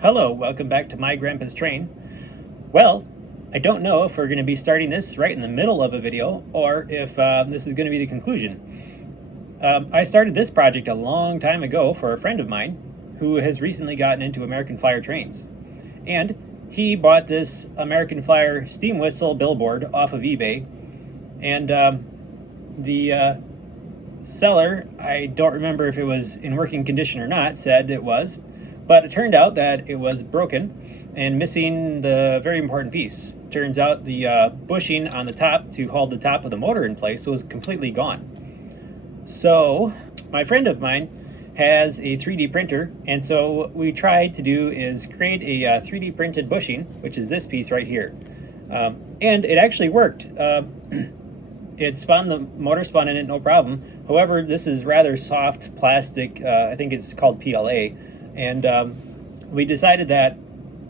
Hello, welcome back to My Grandpa's Train. Well, I don't know if we're going to be starting this right in the middle of a video or if this is going to be the conclusion. I started this project a long time ago for a friend of mine who has recently gotten into American Flyer trains. And he bought this American Flyer steam whistle billboard off of eBay. And the seller, I don't remember if it was in working condition or not, said it was. But it turned out that it was broken and missing the very important piece. Turns out the bushing on the top to hold the top of the motor in place was completely gone. So my friend of mine has a 3D printer, and so what we tried to do is create a 3D printed bushing, which is this piece right here. And it actually worked. It spun, the motor spun in it, no problem. However, this is rather soft plastic, I think it's called PLA. And we decided that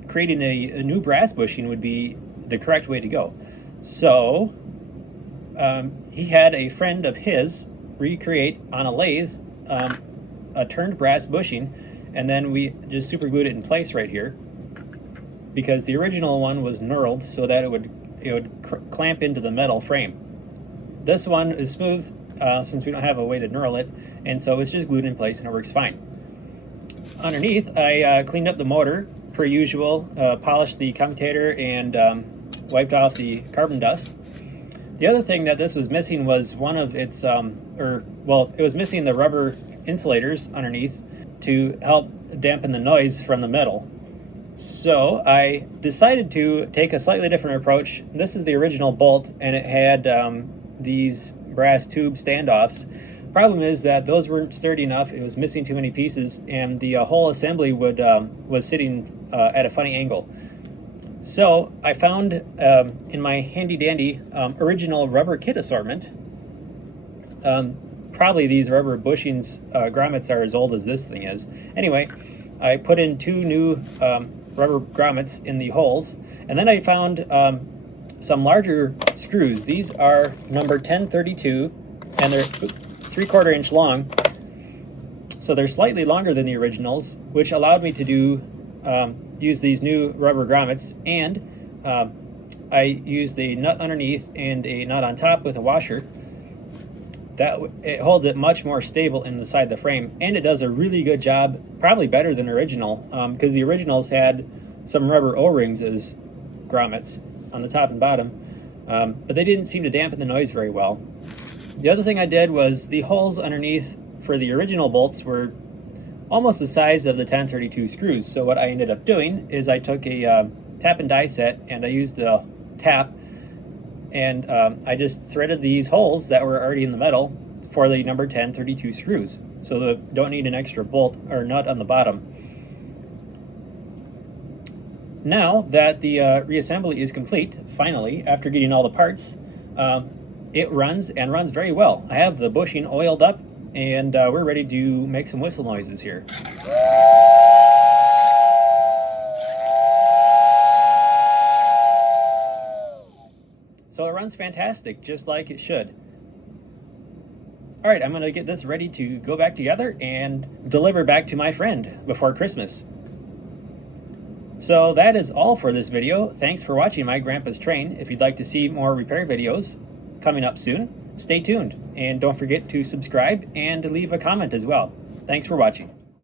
creating a new brass bushing would be the correct way to go. So he had a friend of his recreate on a lathe a turned brass bushing, and then we just super glued it in place right here because the original one was knurled so that it would clamp into the metal frame. This one is smooth since we don't have a way to knurl it, and so it's just glued in place and it works fine. Underneath, I cleaned up the motor per usual, polished the commutator, and wiped off the carbon dust. The other thing that this was missing was one of its, it was missing the rubber insulators underneath to help dampen the noise from the metal. So I decided to take a slightly different approach. This is the original bolt, and it had these brass tube standoffs. Problem is that those weren't sturdy enough. It was missing too many pieces, and the whole assembly was sitting at a funny angle. So I found in my handy dandy original rubber kit assortment, probably these rubber bushings, grommets are as old as this thing is. Anyway, I put in two new rubber grommets in the holes, and then I found some larger screws. These are number 1032, and they're 3/4 inch long, so they're slightly longer than the originals, which allowed me to use these new rubber grommets. And I used a nut underneath and a nut on top with a washer. That it holds it much more stable inside the frame, and it does a really good job, probably better than original, because the originals had some rubber O-rings as grommets on the top and bottom, but they didn't seem to dampen the noise very well. The other thing I did was the holes underneath for the original bolts were almost the size of the 1032 screws. So what I ended up doing is I took a tap and die set, and I used the tap, and I just threaded these holes that were already in the metal for the number 1032 screws. So they don't need an extra bolt or nut on the bottom. Now that the reassembly is complete, finally, after getting all the parts, it runs and runs very well. I have the bushing oiled up, and we're ready to make some whistle noises here. So it runs fantastic, just like it should. All right, I'm gonna get this ready to go back together and deliver back to my friend before Christmas. So that is all for this video. Thanks for watching My Grandpa's Train. If you'd like to see more repair videos coming up soon, stay tuned, and don't forget to subscribe and leave a comment as well. Thanks for watching.